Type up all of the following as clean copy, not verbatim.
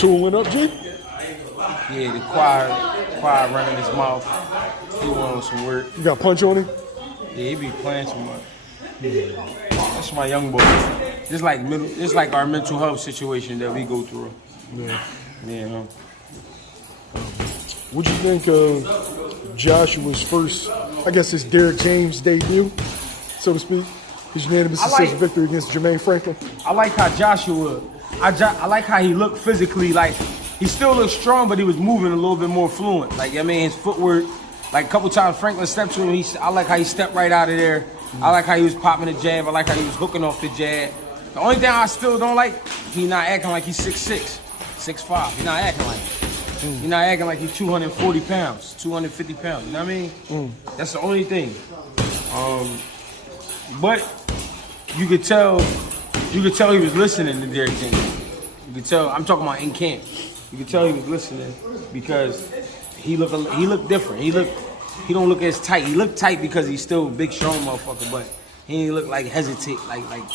tooling up, G? Yeah, the quiet running his mouth. He wanted some work. You got punch on him? Yeah, he be playing too much. That's my young boy. Just like our mental health situation that we go through. Yeah. Yeah. What'd you think of Joshua's first, I guess his Derrick James debut, so to speak? His unanimous decision victory against Jermaine Franklin. I like how Joshua, I like how he looked physically. Like, he still looked strong, but he was moving a little bit more fluent. Like, I mean, his footwork, like a couple times Franklin stepped to him, I like how he stepped right out of there. I like how he was popping the jab. I like how he was hooking off the jab. The only thing I still don't like, he not acting like he's 6'6", 6'5". He not acting like it. He's not acting like he's 240 pounds, 250 pounds. You know what I mean? That's the only thing. But you could tell he was listening to Derrick James. You could tell. I'm talking about in camp. You could tell he was listening because he looked different. He don't look as tight. He looked tight because he's still a big, strong motherfucker, but he ain't look like hesitate, like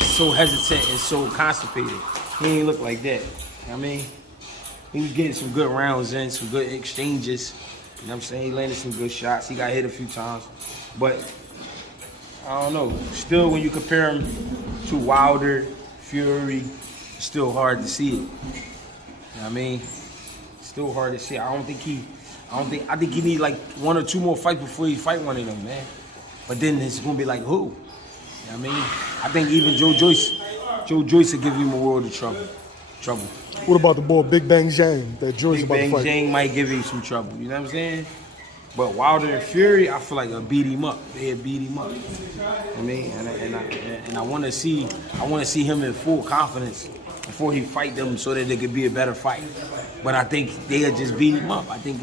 so hesitant and so constipated. He ain't look like that. You know what I mean? He was getting some good rounds in, some good exchanges. You know what I'm saying? He landed some good shots. He got hit a few times. But, I don't know. Still, when you compare him to Wilder, Fury, it's still hard to see it. You know what I mean? Still hard to see it. I think he need like 1 or 2 more fights before he fight one of them, man. But then it's going to be like, who? You know what I mean? I think even Joe Joyce will give him a world of trouble. What about the boy Big Bang Zhang that Joyce about to fight? Big Bang Zhang might give him some trouble, you know what I'm saying? But Wilder and Fury, I feel like they'll beat him up. They'll beat him up. I mean, and I want to see him in full confidence before he fight them so that it could be a better fight. But I think they'll just beat him up. I think,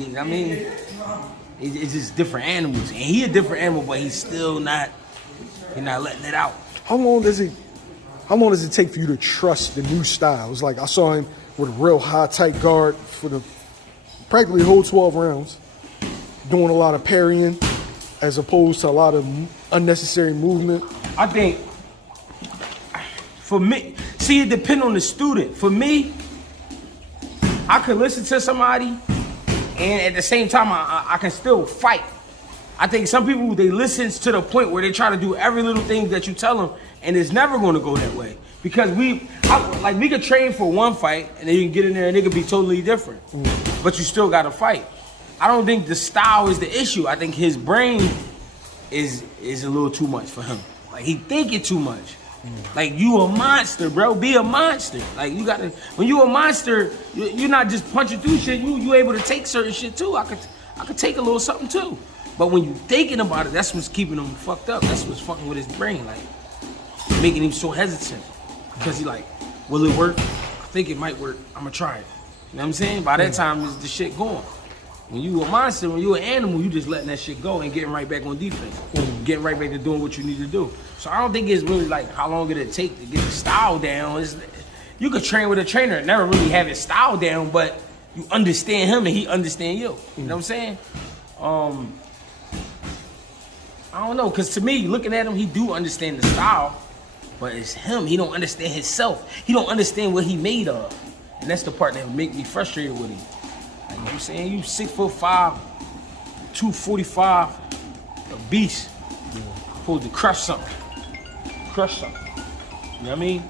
it's just different animals. And he a different animal, but he's still not letting it out. How long does it take for you to trust the new styles? Like, I saw him with a real high, tight guard for practically the whole 12 rounds, doing a lot of parrying as opposed to a lot of unnecessary movement. I think, for me, see, it depends on the student. For me, I could listen to somebody and at the same time, I can still fight. I think some people, they listen to the point where they try to do every little thing that you tell them, and it's never going to go that way. Because we could train for one fight, and then you can get in there and it could be totally different. But you still got to fight. I don't think the style is the issue. I think his brain is a little too much for him. Like, he thinking too much. Like, you a monster, bro. Be a monster. Like, you gotta, when you a monster, you're not just punching through shit. You able to take certain shit too. I could take a little something too. But when you thinking about it, that's what's keeping him fucked up. That's what's fucking with his brain, like making him so hesitant. Because he like, will it work? I think it might work. I'ma try it. You know what I'm saying? By that time, is the shit going. When you a monster, when you an animal, you just letting that shit go and getting right back on defense. Getting right back to doing what you need to do. So I don't think it's really like how long it'll take to get the style down. You could train with a trainer and never really have his style down, but you understand him and he understand you. You know what I'm saying? I don't know, because to me, looking at him, he do understand the style, but it's him. He don't understand himself. He don't understand what he made of. And that's the part that make me frustrated with him. Like, you know what I'm saying? You 6'5", 245, a beast. Supposed to crush something. Crush something. You know what I mean?